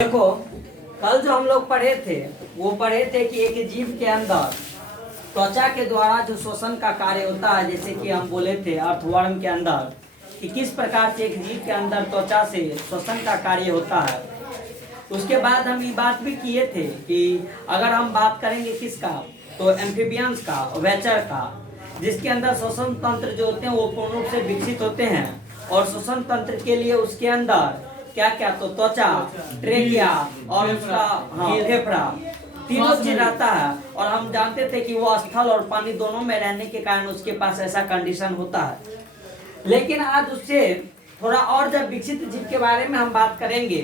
देखो, कल जो हम लोग पढ़े थे वो पढ़े थे कि एक जीव के अंदर त्वचा के द्वारा जो शोषण का कार्य होता है, जैसे कि हम बोले थे अर्थवर्म के अंदर कि किस प्रकार से एक जीव के अंदर त्वचा से शोषण का कार्य होता है। उसके बाद हम ये बात भी किए थे कि अगर हम बात करेंगे किसका, तो एम्फीबियंस का, वेचर का, जिसके अंदर शोषण तंत्र जो होते हैं वो पूर्ण रूप से विकसित होते हैं। और शोषण तंत्र के लिए उसके अंदर क्या क्या, तो त्वचा, ट्रेकिया और उसका फेफड़ा, तीनों चीज रहता है। और हम जानते थे कि वो स्थल और पानी दोनों में रहने के कारण उसके पास ऐसा कंडीशन होता है। लेकिन आज उससे थोड़ा और जब विकसित जीव के बारे में हम बात करेंगे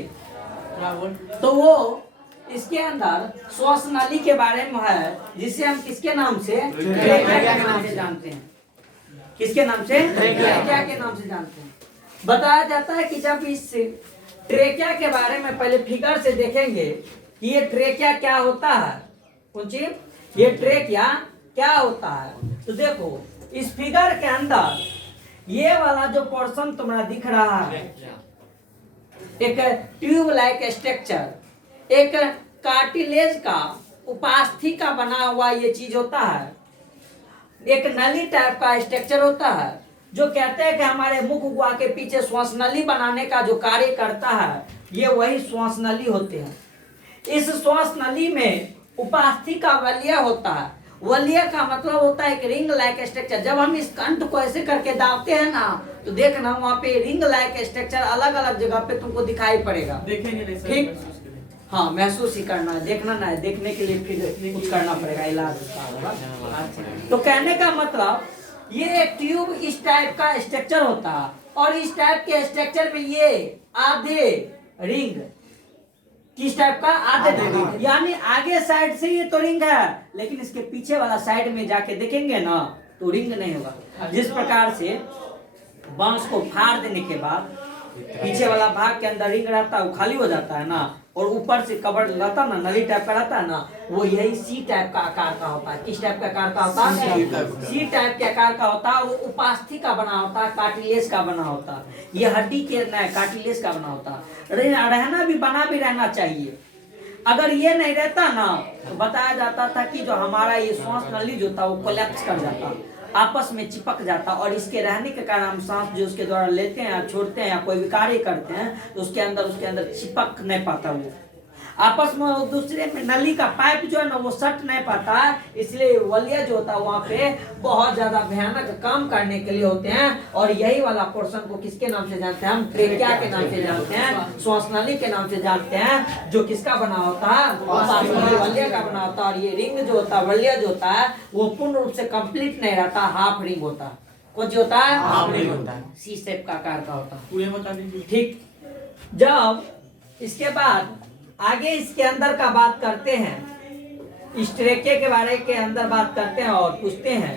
तो वो इसके अंदर श्वास नली के बारे में है, जिसे हम किसके नाम से, ट्रेकिया के नाम से जानते हैं। किसके नाम से, ट्रेकिया के नाम से जानते हैं। बताया जाता है कि जब इस ट्रेकिया के बारे में पहले फिगर से देखेंगे कि ये ट्रेकिया क्या होता है, कुछ ये ट्रेकिया क्या होता है। तो देखो इस फिगर के अंदर ये वाला जो पोर्शन तुम्हारा दिख रहा है, एक ट्यूब लाइक स्ट्रक्चर, एक कार्टिलेज का उपास्थि का बना हुआ ये चीज होता है। एक नली टाइप का स्ट्रक्चर होता है जो कहते हैं कि हमारे मुख गुहा के पीछे श्वास नली बनाने का जो कार्य करता है, ये वही श्वास नली होते हैं। इस श्वास नली में उपास्थि का वलय होता है। वलय का मतलब होता है एक रिंग लाइक स्ट्रक्चर। जब हम इस कंठ को ऐसे करके दाबते हैं ना, तो देखना वहाँ पे रिंग लाइक स्ट्रक्चर अलग अलग जगह पे तुमको दिखाई पड़ेगा। देखेंगे ठीक, हाँ महसूस ही करना है, देखना ना है, देखने के लिए फिर कुछ करना पड़ेगा, इलाज उसका होगा। तो कहने का मतलब ये एक ट्यूब इस टाइप का स्ट्रक्चर होता है और इस टाइप के स्ट्रक्चर में ये आधे रिंग, किस टाइप का, आधे रिंग, यानी आगे साइड से ये तो रिंग है, लेकिन इसके पीछे वाला साइड में जाके देखेंगे ना तो रिंग नहीं होगा। जिस प्रकार से बांस को फाड़ देने के बाद पीछे वाला भाग के अंदर रिंग रहता है, वो खाली हो जाता है ना, और ऊपर से कवर रहता ना, नली टाइप का रहता है ना, वो यही सी टाइप का आकार का होता है। किस टाइप का आकार का होता है, सी टाइप के आकार का होता है। वो उपास्थि का बना होता है, कार्टिलेज का बना होता है। ये हड्डी के नहीं, कार्टिलेज का बना होता है। रहना भी, बना भी रहना चाहिए। अगर ये नहीं रहता ना तो बताया जाता था कि जो हमारा ये श्वास नली जो था वो कोलैप्स कर जाता, आपस में चिपक जाता, और इसके रहने के कारण हम सांस जो उसके द्वारा लेते हैं या छोड़ते हैं या कोई भी कार्य करते हैं तो उसके अंदर चिपक नहीं पाता, वो आपस में एक दूसरे में नली का पाइप जो है ना वो सट नहीं पाता। इसलिए वलय जो होता है वहाँ पे बहुत ज्यादा भयानक काम करने के लिए होते हैं। और यही वाला पोर्शन को किसके नाम से जानते हैं, हम ट्रेकिया के नाम से जानते हैं, श्वास नली के नाम से जानते हैं, जो किसका बना होता है, वलय का बना होता है। और ये रिंग जो होता है, वलय जो होता है, वो पूर्ण रूप से कंप्लीट नहीं रहता, हाफ रिंग होता है। कौन होता है, हाफ रिंग होता है, सी शेप का आकार का होता है। पूरे बता दीजिए। ठीक, जब इसके बाद आगे इसके अंदर का बात करते हैं, इस ट्रेकिया के बारे के अंदर बात करते हैं और पूछते हैं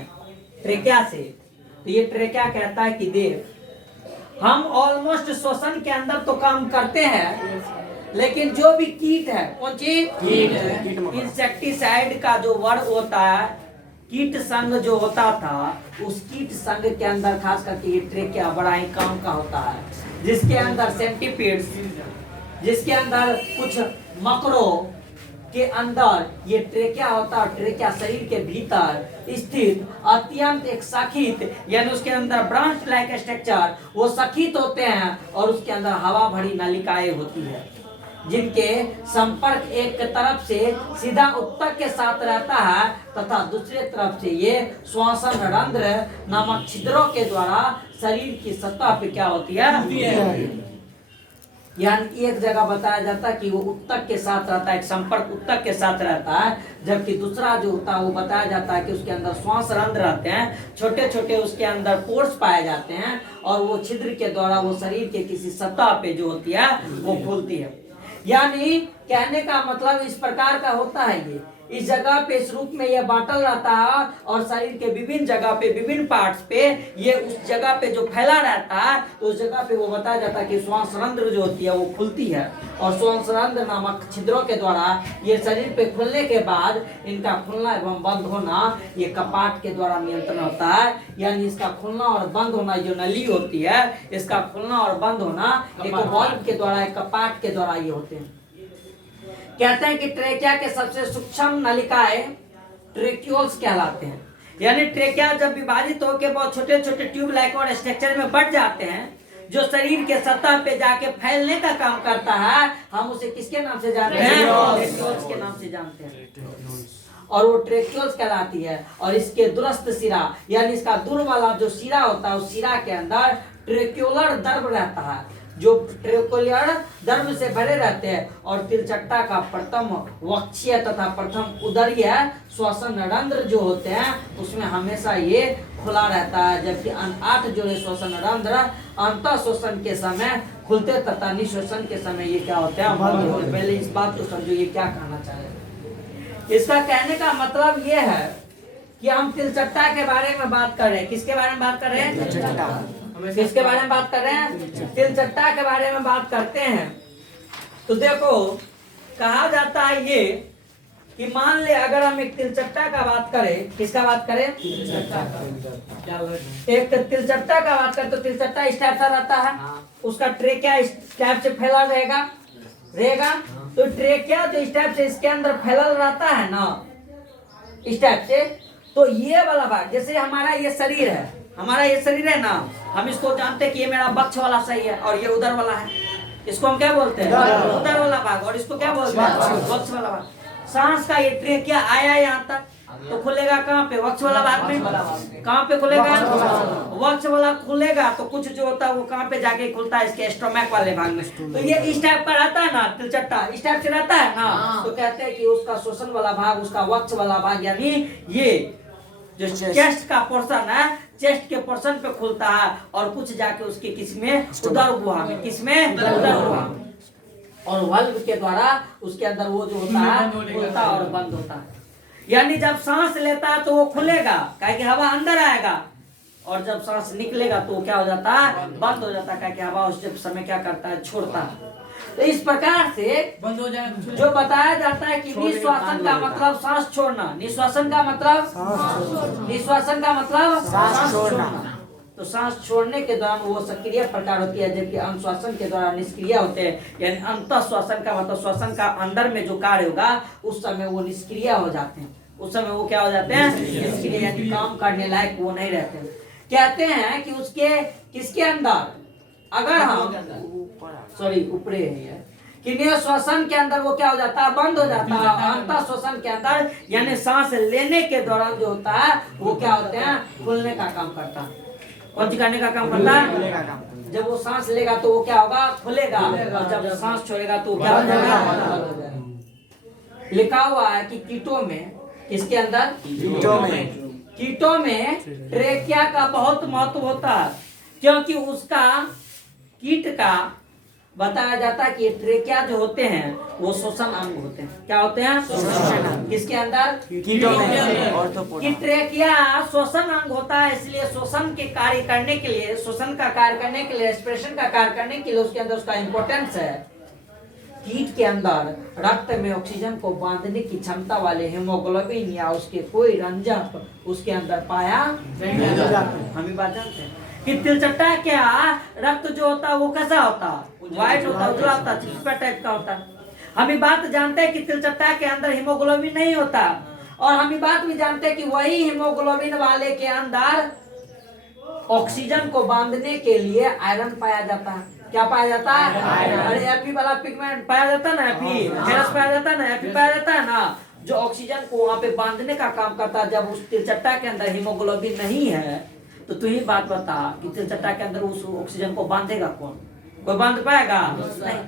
ट्रेकिया से, तो ये ट्रेकिया कहता है कि देख, हम ऑलमोस्ट श्वसन के अंदर तो काम करते हैं, लेकिन जो भी कीट है, कौन चीज, कीट है, इंसेक्टिसाइड का जो वर्ग होता है, कीट संघ जो होता था, उस कीट संघ के अंदर खास करके ये ट्रेकिया बड़ा ही काम का होता है, जिसके अंदर सेंटीपीड्स, जिसके अंदर कुछ मकरों के अंदर ये ट्रेकिया होता है। ट्रेकिया शरीर के भीतर स्थित अत्यंत एक सखित, यानी उसके अंदर ब्रांच लाइक स्ट्रक्चर, वो सखित होते हैं और उसके अंदर हवा भरी नलिकाएं होती है, जिनके संपर्क एक तरफ से सीधा उत्तक के साथ रहता है तथा दूसरे तरफ से ये श्वसन रंध्र नामक छिद्रों के द्वारा शरीर की सतह पे क्या होती है, यानी एक जगह बताया जाता है कि वो उत्तक के साथ रहता है, एक संपर्क उत्तक के साथ रहता है, जबकि दूसरा जो होता है वो बताया जाता है कि उसके अंदर श्वास रंध्र रहते हैं, छोटे छोटे उसके अंदर पोर्स पाए जाते हैं, और वो छिद्र के द्वारा वो शरीर के किसी सतह पे जो होती है वो खुलती है। यानी कहने का मतलब इस प्रकार का होता है, ये इस जगह पे इस रूप में ये बाटल रहता है, और शरीर के विभिन्न जगह पे, विभिन्न पार्ट्स पे ये उस जगह पे जो फैला रहता है, तो उस जगह पे वो बताया जाता है कि श्वास रंध्र जो होती है वो खुलती है, और श्वास रंध्र नामक छिद्रों के द्वारा ये शरीर पे खुलने के बाद इनका खुलना एवं बंद होना ये कपाट के द्वारा नियंत्रण होता है। यानी इसका खुलना और बंद होना, जो नली होती है, इसका खुलना और बंद होना एक वाल्व के द्वारा, एक कपाट के द्वारा ये होते हैं। कहते हैं कि ट्रेकिया के सबसे सूक्ष्म नलिकाएं ट्रेक्यूल्स कहलाते हैं। यानी ट्रेकिया जब विभाजित होकर बहुत छोटे छोटे ट्यूब लाइक और स्ट्रक्चर में बढ़ जाते हैं, जो शरीर के सतह पे जाके फैलने का काम करता है, हम उसे किसके नाम से जानते हैं? ट्रेक्यूल्स के नाम से जानते हैं। और वो ट्रेक्यूल्स कहलाती है। और इसके दुरस्थ सिरा यानी इसका दूर वाला जो सिरा होता है, उस सिरा के अंदर ट्रेक्यूलर दर्भ रहता है, जो ट्रेक्यूलर दर्भ से भरे रहते हैं। और तिलचट्टा का प्रथम वक्षीय तथा प्रथम उदरीय श्वसन रंध्र जो होते हैं, उसमें हमेशा ये खुला रहता है, जबकि 8 जोड़े श्वसन रंध्र अंत श्वसन के समय खुलते तथा निश्वसन के समय ये क्या होते हैं? बंद होते। पहले इस बात को समझो, ये क्या कहना चाह रहे हैं। इसका कहने का मतलब ये है कि हम तिलचट्टा के बारे में बात कर रहे हैं। किसके बारे में बात कर रहे हैं? किसके बारे में बात कर रहे हैं? तिलचट्टा के बारे में बात करते हैं। तो देखो, कहा जाता है ये कि मान ले अगर हम एक तिलचट्टा का बात करें, किसका बात करें? एक तिलचट्टा का बात करें तो तिलचट्टा इस टाइप से रहता है, उसका ट्रेकिया इस टाइप से फैला रहेगा। तो ट्रेकिया जो इस टाइप से इसके अंदर फैलल रहता है ना, इस टाइप से, तो ये वाला भाग, जैसे हमारा ये शरीर है, हमारा ये शरीर है ना, हम इसको जानते हैं कि ये मेरा वक्ष वाला सही है और ये उदर वाला है। इसको हम क्या बोलते हैं? उदर वाला भाग। और इसको क्या बोलते हैं? वक्ष वाला भाग। सांस का ये ट्रेकिया आया यहाँ तक तो खुलेगा कहाँ पे? वक्ष वाला भाग में। कहाँ पे खुलेगा? वक्ष वाला खुलेगा तो कुछ जो होता है वो कहाँ पे जाके खुलता है? इसके स्टोमैक वाले भाग में। तो ये इस टाइप का रहता है ना, तिलचट्टा इस टाइप से रहता है ना, तो कहते हैं कि उसका श्वसन वाला भाग, उसका वक्ष वाला भाग, यानी ये जो चेस्ट का पोर्शन है, चेस्ट के पोर्शन पे खुलता है और कुछ जाके उसके किसमें? उदर गुहा में। किसमें? उदर गुहा में। और वल्व के द्वारा उसके अंदर वो जो होता है खुलता और बंद होता है। यानी जब सांस लेता है तो वो खुलेगा, क्योंकि हवा अंदर आएगा, और जब सांस निकलेगा तो क्या हो जाता है? बंद हो जाता है, क्योंकि हवा उस समय क्या करता है? छोड़ता है। तो इस प्रकार से बंद हो जाएगा। जो बताया जाता है कि निश्वासन का मतलब सांस छोड़ना, निश्वासन का मतलब, निश्वासन का मतलब सांस छोड़ना। तो सांस छोड़ने के दौरान वो सक्रिय प्रकार होती है, जबकि अनुश्वासन के दौरान निष्क्रिय होते हैं। यानी अंतः श्वसन का मतलब श्वसन का अंदर में जो कार्य होगा उस समय वो निष्क्रिय हो जाते हैं। उस समय वो क्या हो जाते हैं? निष्क्रिय, यानी काम करने लायक वो नहीं रहते। कहते हैं कि उसके किसके अंदर अगर हम ऊपरे है कि निश्वासन के अंदर वो क्या हो जाता है? बंद हो जाता है। अंतः श्वसन के अंदर यानी सांस लेने के दौरान जो होता है वो क्या होते हैं? खुलने का काम करता है। कौन सी करने का काम करता है? जब वो सांस लेगा तो वो क्या होगा? खुलेगा। और जब सांस छोड़ेगा तो क्या हो जाएगा? लिखा हुआ है कि कीटों में, किसके अंदर? कीटों में ट्रेकिया का बहुत महत्व होता है, क्योंकि उसका कीट का बताया जाता है कि ट्रेकिया जो होते हैं वो श्वसन अंग होते हैं। क्या होते हैं? किसके अंदर? कीटों में। कि ट्रेकिया श्वसन अंग होता है, इसलिए श्वसन के कार्य करने के लिए, श्वसन का कार्य करने के लिए, रेस्पिरेशन का कार्य करने के लिए उसके अंदर उसका इम्पोर्टेंस है। कीट के अंदर रक्त में ऑक्सीजन को बांधने की क्षमता वाले हेमोग्लोबिन या उसके कोई रंजक उसके अंदर पाया नहीं जाता। हम बात जानते हैं कि तिलचट्टा क्या रक्त जो होता है वो कैसा होता है? व्हाइट होता है, उजला होता है, चिपचिपा टाइप का होता है। हम ये बात जानते हैं कि तिलचट्टा के अंदर हीमोग्लोबिन नहीं होता, और हम ये बात भी जानते हैं कि वही हीमोग्लोबिन वाले के अंदर ऑक्सीजन को बांधने के लिए आयरन पाया जाता है। क्या पाया जाता है? आयरन। अरे एपी वाला पिगमेंट पाया जाता है ना, एपी फेरस पाया जाता है ना, एपी पाया जाता है ना, जो ऑक्सीजन को वहाँ पे बांधने का काम करता है। जब उस तिलचट्टा के अंदर हीमोग्लोबिन नहीं है तो तू ही बात बता कि तिलचट्टा के अंदर उस ऑक्सीजन को बांधेगा कौन? कोई बांध पाएगा? नहीं।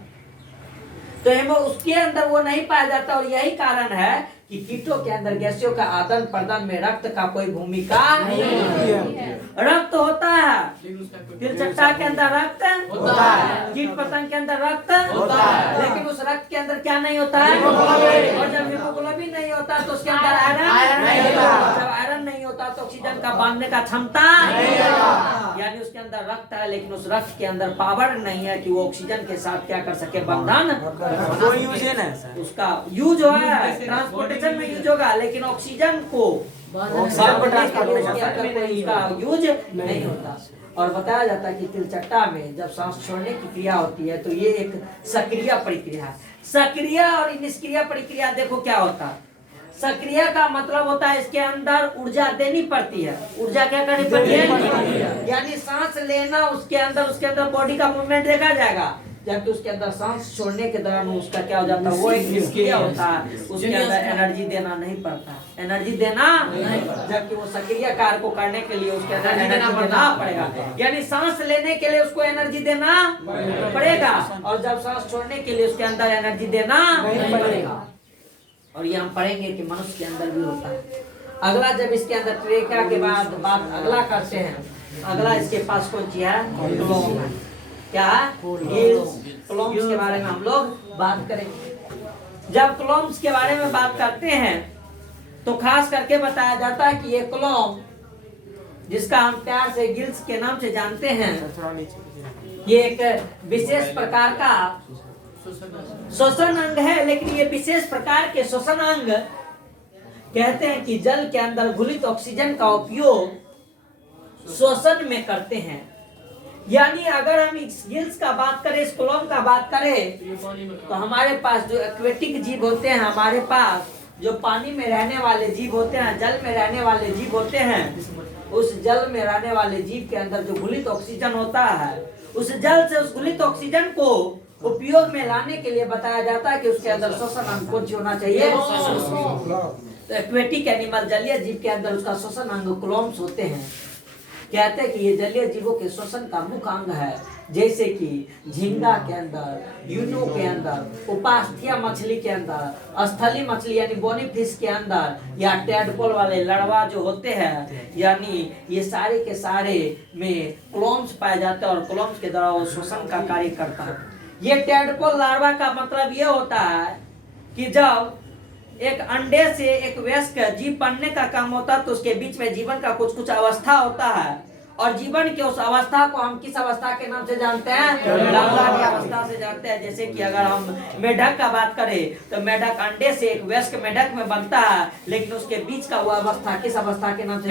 तो उसके अंदर वो नहीं पाया जाता, और यही कारण है कि कीटों के अंदर गैसियों का आदान प्रदान में रक्त का कोई भूमिका नहीं है। रक्त होता है, तिलचट्टा के अंदर रक्त होता है, कीट पतंग के अंदर रक्त होता है, लेकिन उस रक्त के अंदर क्या नहीं होता है? और जब हीमोग्लोबिन नहीं होता तो उसके अंदर आयरन नहीं होता। जब आयरन नहीं होता तो ऑक्सीजन का बांधने का क्षमता नहीं है। यानी उसके अंदर रक्त है, लेकिन उस रक्त के अंदर पावर नहीं है कि वो ऑक्सीजन के साथ क्या कर सके? बंधन। उसका यूज है ट्रांसपोर्टेशन में यूज होगा, लेकिन ऑक्सीजन को यूज नहीं होता। और बताया जाता है कि तिलचट्टा में जब सांस छोड़ने की क्रिया होती है तो ये एक सक्रिय प्रक्रिया है। सक्रिय और निष्क्रिय प्रक्रिया देखो क्या होता है। सक्रिय का मतलब होता है इसके अंदर ऊर्जा देनी पड़ती है, ऊर्जा क्या करनी पड़ती है, यानी सांस लेना उसके अंदर बॉडी का मूवमेंट देखा जाएगा, जबकि उसके अंदर सांस छोड़ने के दौरान उसका क्या हो जाता है, वो एक निष्क्रिय होता है, उसके अंदर एनर्जी देना नहीं पड़ता, एनर्जी देना नहीं पड़ता, जबकि वो सक्रिय कार्य को करने के लिए उसके अंदर एनर्जी देना पड़ेगा, यानी सांस लेने के लिए उसको एनर्जी देना पड़ेगा, और जब सांस छोड़ने के लिए उसके अंदर एनर्जी देना पड़ेगा। और ये हम पढ़ेंगे कि मनुष्य के अंदर भी होता है। अगला जब इसके अंदर ट्रेका के बाद बात अगला करते हैं, अगला इसके पास कौन चीज है, क्या है, क्लोम्स के बारे में हम लोग बात करेंगे। जब क्लोम्स के बारे में बात करते हैं तो खास करके बताया जाता है कि ये क्लोम, जिसका हम प्यार से गिल्स के नाम से जानते हैं, ये एक विशेष प्रकार का श्वसन अंग है, लेकिन ये विशेष प्रकार के श्वसन अंग कहते हैं कि जल के अंदर घुलित ऑक्सीजन का उपयोग श्वसन में करते हैं। यानी अगर हम इस गिल्स का बात करें, इस क्लोम का बात करें, तो हमारे पास जो एक्वेटिक जीव होते हैं, हमारे पास जो पानी में रहने वाले जीव होते हैं, जल में रहने वाले जीव होते हैं, उस जल में रहने वाले जीव के अंदर जो घुलित ऑक्सीजन होता है, उस जल से उस घुलित ऑक्सीजन को उपयोग में लाने के लिए बताया जाता है कि उसके अंदर श्वसन अंग कौन होना चाहिए, तो एक्वेटिक एनिमल जलीय जीव के अंदर उसका श्वसन अंग क्लोम्स होते हैं। कहते हैं कि ये जलीय जीवों के श्वसन का मुख्य अंग है, जैसे कि झींगा के अंदर, यूनो के अंदर, उपास्थीय मछली के अंदर, स्थली मछली यानी बोनी फिश के अंदर, या टेडपोल वाले लड़वा जो होते हैं, यानी ये सारे के सारे में क्लोम्स पाए जाते हैं और क्लोम्स के द्वारा वो श्वसन का कार्य करता है। ये टेडपोल लार्वा का मतलब ये होता है कि जब एक अंडे से एक वयस्क जीव बनने का काम होता है तो उसके बीच में जीवन का कुछ कुछ अवस्था होता है, और जीवन की उस अवस्था को हम किस अवस्था के नाम से जानते हैं, लार्वा की अवस्था से जानते हैं। जैसे कि अगर हम मेढक का बात करें तो मेढक अंडे से एक वयस्क मेढक में बनता है, लेकिन उसके बीच का वो अवस्था किस अवस्था के नाम से,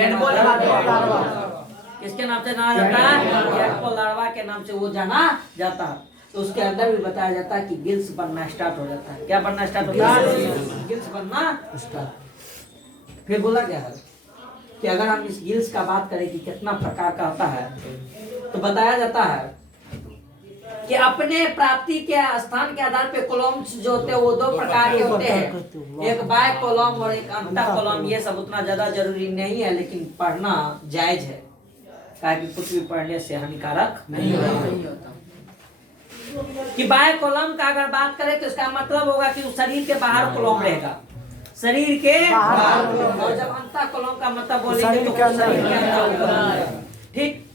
किसके नाम से जाना जाता है, टेडपोल लार्वा के नाम से वो जाना जाता है। तो उसके अंदर भी बताया जाता है कि गिल्स बनना स्टार्ट हो जाता है। क्या बनना स्टार्ट होता है, गिल्स बनना स्टार्ट। फिर बोला गया है कि अगर हम इस गिल्स का बात करें कि कितना प्रकार का होता है, तो बताया जाता है कि अपने प्राप्ति के स्थान के आधार पे कोलम्स जो होते हैं वो दो प्रकार के होते हैं, एक बाय कोलम और एक अंतर कोलम। ये सब उतना ज्यादा जरूरी नहीं है, लेकिन पढ़ना जायज है, ताकि कुछ भी पढ़ने से हानिकारक नहीं होता। कि बाय कोलम का अगर बात करें तो इसका मतलब होगा कि शरीर के बाहर कोलम रहेगा, शरीर के बाहर, और जब अंतर कोलम का मतलब बोलेंगे तो शरीर के अंदर। ठीक,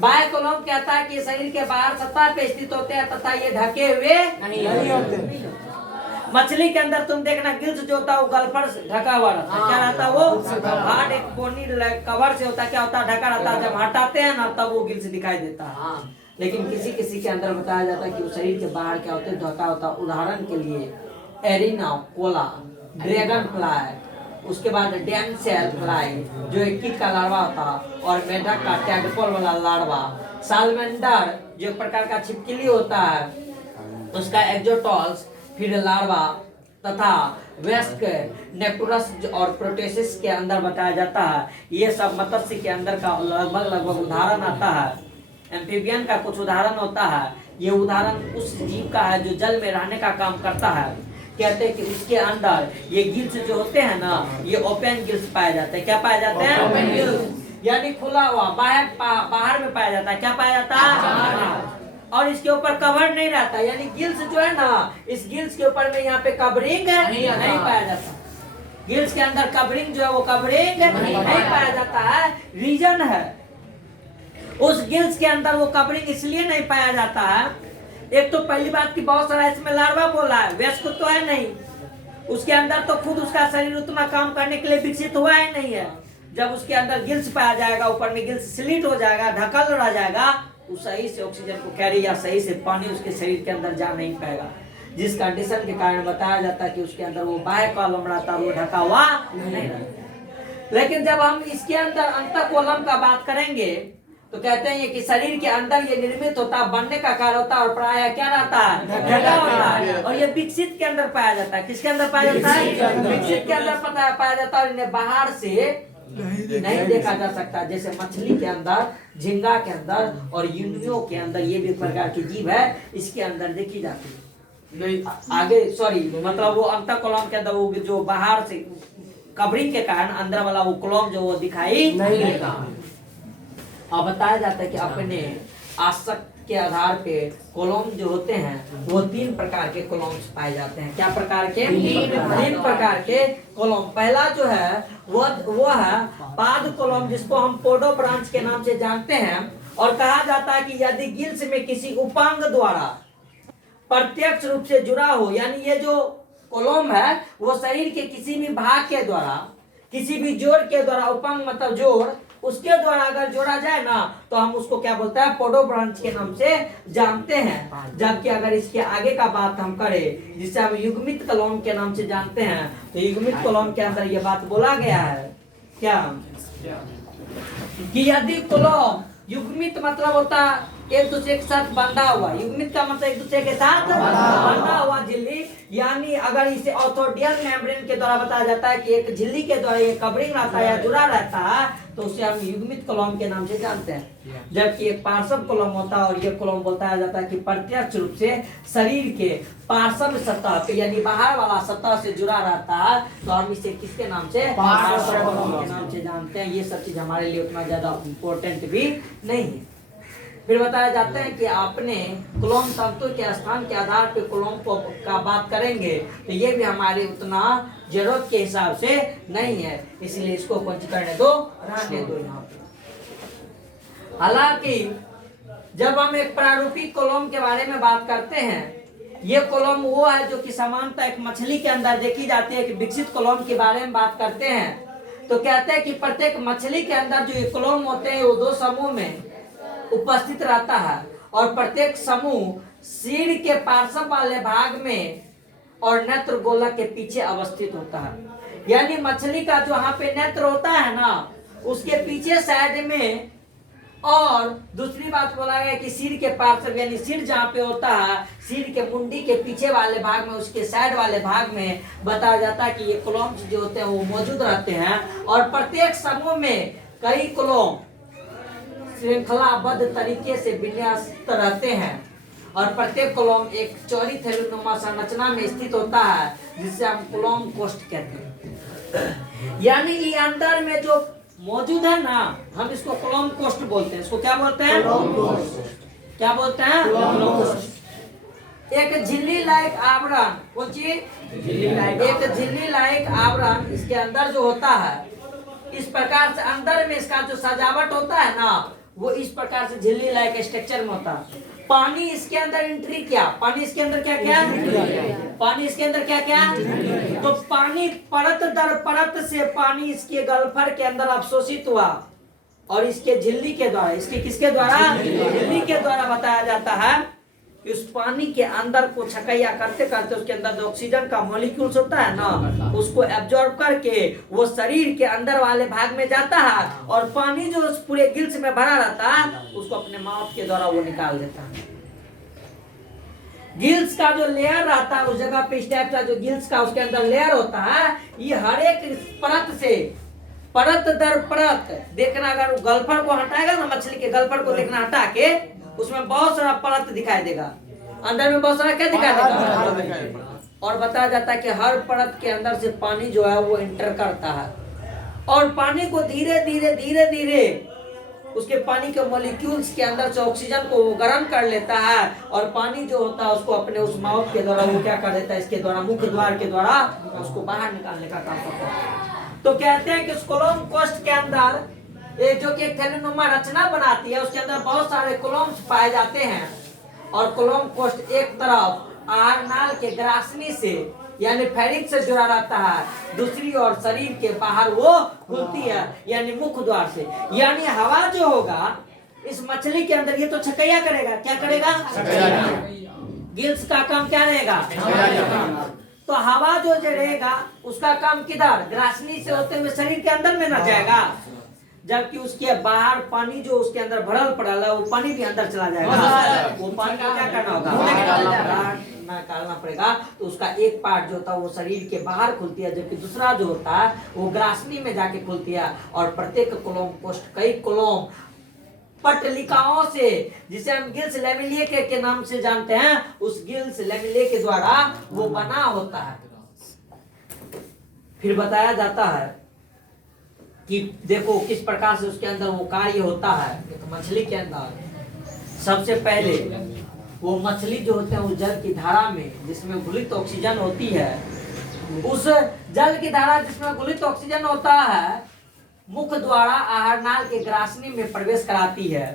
बाय कोलम कहता है कि शरीर के बाहर सतह पे स्थित होते हैं तथा ये ढके हुए नहीं होते। मछली के अंदर तुम देखना गिल्स जो होता है वो गल्फर से ढका हुआ रहता है, क्या रहता है वो हार्ड एक कोनी कवर से होता है, क्या होता है ढका रहता है, जब हटाते हैं ना तब वो गिल्स दिखाई देता है। लेकिन किसी किसी के अंदर बताया जाता है कि वो शरीर के बाहर क्या होते हैं, ढका होता है। उदाहरण के लिए एरिना कोला, ड्रैगन फ्लाई, उसके बाद डैमसेल फ्लाई जो एक कीट का लार्वा होता है, और मेढक का टैडपोल वाला लार्वा, सालमेंडर जो एक प्रकार का छिपकली होता है उसका एक्जोटॉल्स, फिर लार्वा, तथा वेस्क नेक्टुरस और प्रोटेसिस के अंदर बताया जाता है। ये सब मत्स्य के अंदर का लगभग उदाहरण आता है। एम्फीबियन का कुछ उदाहरण होता है, ये उदाहरण उस जीव का है जो जल में रहने का काम करता है। कहते हैं कि उसके अंदर ये गिल्स जो होते हैं ना, ये ओपन गिल्स पाए जाते हैं। क्या पाए जाते हैं, ओपन गिल्स, यानी खुला हुआ बाहर में पाया जाता है। क्या पाया जाता है, और इसके ऊपर कवर नहीं रहता, यानी गिल्स जो है ना, इस गिल्स के ऊपर में यहाँ पे कवरिंग नहीं पाया जाता। गिल्स के अंदर कवरिंग जो है वो कवरिंग नहीं पाया जाता है। रीजन है उस गिल्स के अंदर वो कवरिंग इसलिए नहीं पाया जाता है, एक तो पहली बात की बहुत सारा इसमें लार्वा बोला है, वयस्क तो है नहीं, उसके अंदर तो खुद उसका शरीर उतना काम करने के लिए विकसित हुआ ही नहीं है। जब उसके अंदर गिल्स पाया जाएगा, ऊपर में गिल्स स्लिट हो जाएगा, ढकल रह जाएगा, वो सही से ऑक्सीजन को कैरी या सही से पानी उसके शरीर के अंदर जा नहीं पाएगा, जिस कंडीशन के कारण बताया जाता है कि उसके अंदर वो बाह्य कॉलम रहता है, वो ढका हुआ नहीं रहता। लेकिन जब हम इसके अंदर अंतः कोलम का बात करेंगे तो कहते हैं ये कि शरीर के अंदर ये निर्मित होता है, बनने का कार्य होता है और प्राय क्या रहता है, ढका होता है। और ये विकसित के अंदर पाया जाता है। किसके अंदर पाया जाता है? विकसित के अंदर पाया जाता है। और इन्हें बाहर से नहीं देखा जा सकता, जैसे मछली के अंदर, झींगा के अंदर और यूनियों के अंदर ये भी प्रकार की जीव है, इसके अंदर देखी जाती है। नहीं आगे सॉरी मतलब वो अंतर कॉलम के अंदर वो जो बाहर से कवरिंग के कारण अंदर वाला वो कॉलम जो वो दिखाई नहीं देता। अब बताया जाता है कि अपने आसक्त के आधार पे कॉलम जो होते हैं वो 3 प्रकार के कॉलम्स पाए जाते हैं। क्या प्रकार के? 3 प्रकार के कॉलम। पहला जो है वो है पाद कॉलम, जिसको हम पोडो ब्रांच के नाम से जानते हैं। और कहा जाता है कि यदि गिल्स में किसी उपांग द्वारा प्रत्यक्ष रूप से जुड़ा हो, यानी ये जो कॉलम है वो शरीर के किसी भी भाग के द्वारा, किसी भी जोड़ के द्वारा, उपांग मतलब जोड़, उसके द्वारा अगर जोड़ा जाए ना तो हम उसको क्या बोलते हैं? पोडो ब्रांच के नाम से जानते हैं। जबकि अगर इसके आगे का बात हम करें, जिसे हम युग्मित कॉलम के नाम से जानते हैं, तो युग्मित कॉलम के अंदर ये बात बोला गया है क्या कि यदि कॉलम युग्मित मतलब होता एक दूसरे के साथ बंधा हुआ, युग्मित का मतलब एक दूसरे के साथ बंधा हुआ झिल्ली, यानी अगर इसे ऑर्थोडियल मेम्ब्रेन के द्वारा बताया जाता है कि एक झिल्ली के द्वारा ये कवरिंग रहता है या जुड़ा रहता है, तो उसे हम युग्मित कॉलम के नाम से जानते हैं। जबकि एक पार्श्व कॉलम होता है और ये कॉलम बताया जाता है कि प्रत्यक्ष रूप से शरीर के पार्श्व सतह पे यानी बाहर वाला सतह से जुड़ा रहता है, तो हम इसे किसके नाम से? पार्श्व कॉलम के नाम से जानते हैं। ये सब चीज हमारे लिए उतना ज्यादा इम्पोर्टेंट भी नहीं है। फिर बताया जाता है कि आपने कॉलम तंतु के स्थान के आधार पे कॉलम को का बात करेंगे, तो ये भी हमारे उतना जरूरत के हिसाब से नहीं है, इसलिए इसको कुछ करने दो, रहने दो यहाँ पे। हालांकि जब हम एक प्रारूपिक कॉलम के बारे में बात करते हैं, ये कॉलम वो है जो कि सामान्यतः एक मछली के अंदर देखी जाती है। कि विकसित कॉलम के बारे में बात करते हैं तो कहते हैं कि प्रत्येक मछली के अंदर जो ये कॉलम होते हैं वो 2 समूह में उपस्थित रहता है और प्रत्येक समूह सिर के पार्श्व वाले भाग में और नेत्र गोलक के पीछे अवस्थित होता है। यानी मछली का जो यहाँ पे नेत्र होता है ना, उसके पीछे साइड में, और दूसरी बात बोला गया कि सिर के पार्श्व यानी सिर जहाँ पे होता है, सिर के मुंडी के पीछे वाले भाग में, उसके साइड वाले भाग में बताया जाता है कि ये कॉलम्स जो होते हैं वो मौजूद रहते हैं। और प्रत्येक समूह में कई कॉलम श्रृंखलाबद्ध तरीके से विन्यास्त रहते हैं और प्रत्येक कॉलम एक चौड़ी थैलीनुमा संरचना में स्थित होता है, जिसे हम कॉलम कोष्ठ कहते हैं। यानी ये अंदर में जो मौजूद है ना, हम इसको कॉलम कोष्ठ बोलते हैं। इसको क्या बोलते हैं? क्या बोलते हैं? एक झिल्ली लायक आवरण, कौन चीज? एक झिल्ली लायक आवरण इसके अंदर जो होता है, इस प्रकार से अंदर में इसका जो सजावट होता है ना, वो इस प्रकार से झिल्ली लायक स्ट्रक्चर में होता है। पानी इसके अंदर एंट्री किया, पानी इसके अंदर क्या क्या? पानी इसके अंदर क्या क्या? तो पानी परत दर परत से पानी इसके गल्फर के अंदर अवशोषित हुआ और इसके झिल्ली के द्वारा, इसके किसके द्वारा? झिल्ली के द्वारा बताया जाता है कि उस पानी के अंदर को छकैया करते करते उसके अंदर जो ऑक्सीजन का मॉलिक्यूल्स होता है ना, उसको एब्जॉर्ब करके वो शरीर के अंदर वाले भाग में जाता है और पानी जो उस पूरे गिल्स में भरा रहता है उसको अपने माउथ के द्वारा वो निकाल देता है। गिल्स का जो लेयर रहता है उस जगह पे, इस टाइप का जो गिल्स का उसके अंदर लेयर होता है, ये हर एक परत से परत दर परत देखना, अगर गल्फर को हटाएगा ना, मछली के गल्फर को देखना हटा के, उसमें बहुत सारा परत दिखाई देगा, अंदर में बहुत सारा क्या दिखाई देगा। और बताया जाता है कि हर परत के अंदर से पानी जो है वो एंटर करता है और पानी को धीरे धीरे धीरे धीरे उसके पानी के मॉलिक्यूल्स के अंदर से ऑक्सीजन को वो गर्म कर लेता है और पानी जो होता है उसको अपने उस माउथ के द्वारा वो क्या कर देता है, इसके द्वारा मुख्य द्वार के द्वारा उसको बाहर निकालने का काम करता है। तो कहते हैं कि उस कॉलम कोष्ठ के अंदर ये जो कि एक थैलीनुमा रचना बनाती है, उसके अंदर बहुत सारे कॉलम्स पाए जाते हैं और कॉलम कोष्ठ एक तरफ आहार नाल के ग्रासनी से यानी फेरिक से जुड़ा रहता है, दूसरी ओर शरीर के बाहर वो खुलती है यानी मुख द्वार से। यानी हवा जो होगा इस मछली के अंदर, ये तो छकैया करेगा, क्या करेगा? गिल्स का काम क्या रहेगा? तो हवा जो रहेगा उसका काम किधर? ग्रासनी से होते हुए शरीर के अंदर में न जाएगा। जबकि उसके बाहर पानी जो उसके अंदर भरल पड़ल है वो पानी भी अंदर चला जाएगा। वो पानी का क्या करना होगा, निकालना पड़ेगा। तो उसका एक पार्ट जो होता है वो शरीर के बाहर खुलती है, जबकि दूसरा जो होता है वो ग्रासनी में जाके खुलती है। और प्रत्येक कोलोम पोस्ट कई कोलोम पटलिकाओं से, जिसे हम गिल्स लैमेलिए के नाम से जानते हैं, उस गिल्स लैमेलिए के द्वारा वो बना होता है। फिर बताया जाता है कि देखो किस प्रकार से उसके अंदर वो कार्य होता है। एक मछली के अंदर सबसे पहले वो मछली जो होते हैं उस जल की धारा में जिसमें घुलित ऑक्सीजन होती है, उस जल की धारा जिसमें घुलित ऑक्सीजन होता है मुख द्वारा आहार नाल के ग्रासनी में प्रवेश कराती है।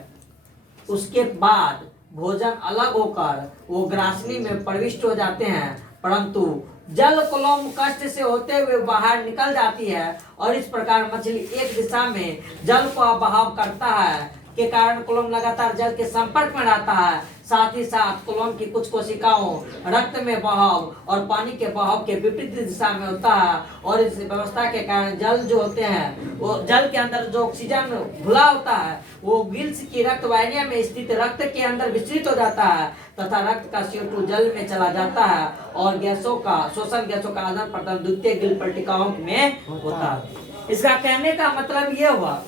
उसके बाद भोजन अलग होकर वो ग्रासनी में प्रविष्ट हो जाते हैं, परंतु जल कोलोम कष्ट से होते हुए बाहर निकल जाती है। और इस प्रकार मछली एक दिशा में जल को बहाव करता है के कारण कोलोम लगातार जल के संपर्क में रहता है। साथ ही साथ कोलोम की कुछ कोशिकाओं रक्त में बहाव और पानी के बहाव के विपरीत दिशा में होता है। और इस व्यवस्था के कारण जल जो होते हैं वो जल के अंदर जो ऑक्सीजन घुला होता है वो गिल्स की रक्त वाहिनियों में स्थित रक्त के अंदर विस्तृत हो जाता है तथा रक्त का CO2 जल में चला जाता है और गैसों का शोषण, गैसों का आदान प्रदान द्वितीय गिल पट्टिकाओं में होता है। इसका कहने का मतलब ये हुआ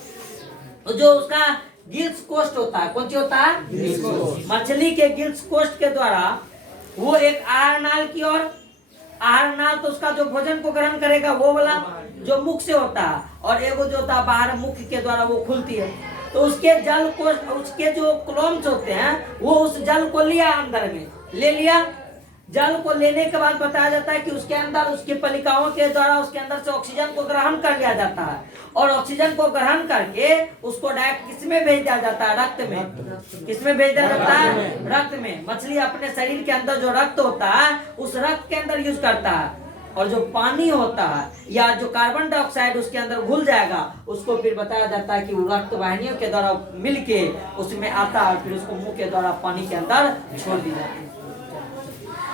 जो उसका गिल्स कोष्ठ होता है, कौन सी होता है, मछली के गिल्स कोष्ठ के द्वारा वो एक आहार नाल की ओर, आहार नाल तो उसका जो भोजन को ग्रहण करेगा वो वाला जो मुख से होता है, और एगो जो होता है बाहर मुख के द्वारा वो खुलती है। तो उसके जल को, उसके जो क्लोम्स होते हैं वो उस जल को लिया, अंदर में ले लिया। जल को लेने के बाद बताया जाता है कि उसके अंदर उसकी पलिकाओं के द्वारा उसके अंदर से ऑक्सीजन को ग्रहण कर लिया जाता है और ऑक्सीजन को ग्रहण करके उसको डायरेक्ट किसमें भेज दिया जाता है, रक्त में। किसमें भेज दिया जाता है, रक्त में। मछली अपने शरीर के अंदर जो रक्त होता है उस रक्त के अंदर यूज करता है, और जो पानी होता है या जो कार्बन डाइऑक्साइड उसके अंदर घुल जाएगा उसको फिर बताया जाता है कि वो रक्त वाहिनियों के द्वारा मिलके उसमें आता है, फिर उसको मुंह के द्वारा पानी के अंदर छोड़ दी जाती है।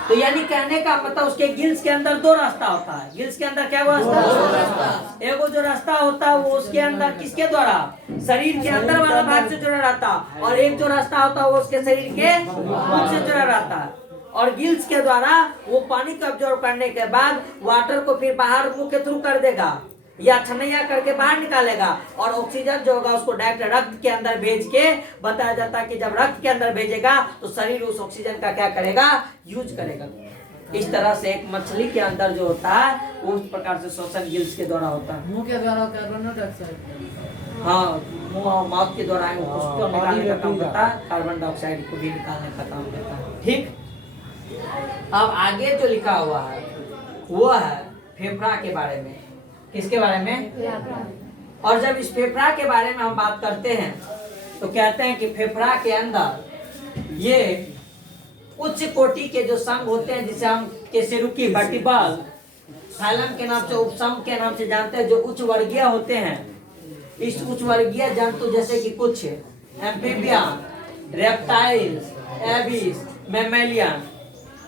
तो यानी कहने का मतलब उसके गिल्स के अंदर दो रास्ता होता है। गिल्स के अंदर क्या रास्ता, एगो जो रास्ता होता है वो उसके अंदर किसके द्वारा, शरीर के अंदर वाला भाग से जुड़ा रहता है, और एक जो रास्ता होता है वो उसके शरीर के मुख से जुड़ा रहता है। और गिल्स के द्वारा वो पानी को अब्जॉर्ब करने के बाद वाटर को फिर बाहर मुंह के थ्रू कर देगा या छनैया करके बाहर निकालेगा, और ऑक्सीजन जो होगा उसको डायरेक्ट रक्त के अंदर भेज के बताया जाता है कि जब रक्त के अंदर भेजेगा तो शरीर उस ऑक्सीजन का क्या करेगा, यूज करेगा। इस तरह से एक मछली के अंदर जो होता है वो उस प्रकार से शोषण गिल्स के द्वारा होता है। मुंह के द्वारा कार्बन डाइऑक्साइड, हाँ, मुंह और माउथ के द्वारा उसको निकालने का काम करता है, कार्बन डाइऑक्साइड को भी निकालने का काम करता है। ठीक, अब आगे जो लिखा हुआ है वो है फेफड़ा के बारे में। किसके बारे में, और जब इस फेफड़ा के बारे में हम बात करते हैं तो कहते हैं कि फेफड़ा के अंदर ये उच्च कोटि के जो संघ होते हैं जिसे हम केसेरुकी वर्टिब्रल फाइलम के नाम से, उपसंघ के नाम से जानते हैं, जो उच्च वर्गीय होते हैं। इस उच्च वर्गीय जंतु जैसे कि कुछ एम्फीबियन, रेप्टाइल्स, एबिस, मैमेलियन,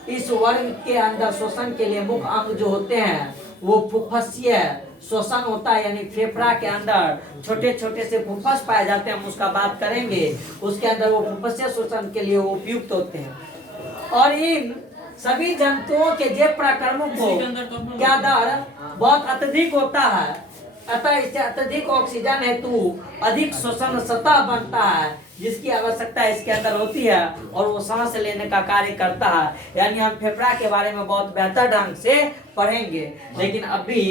इस वर्ग के अंदर शोषण के लिए मुख्य अंग जो होते हैं वो फुफ्फुसीय श्वसन होता है, यानी फेफड़ा के अंदर छोटे छोटे से फुफ्फुस पाए जाते हैं, हम उसका बात करेंगे। उसके अंदर वो फुफ्फुसीय श्वसन के लिए वो उपयुक्त होते हैं। और इन सभी जंतुओं के जेब प्रकर्मों को क्या दर बहुत अत्यधिक होता है, अतः इससे अत्यधिक ऑक्सीजन हेतु अधिक श्वसन सतह बनता है जिसकी आवश्यकता इसके अंदर होती है, और वो सांस लेने का कार्य करता है। यानी हम फेफड़ा के बारे में बहुत बेहतर ढंग से पढ़ेंगे, लेकिन अभी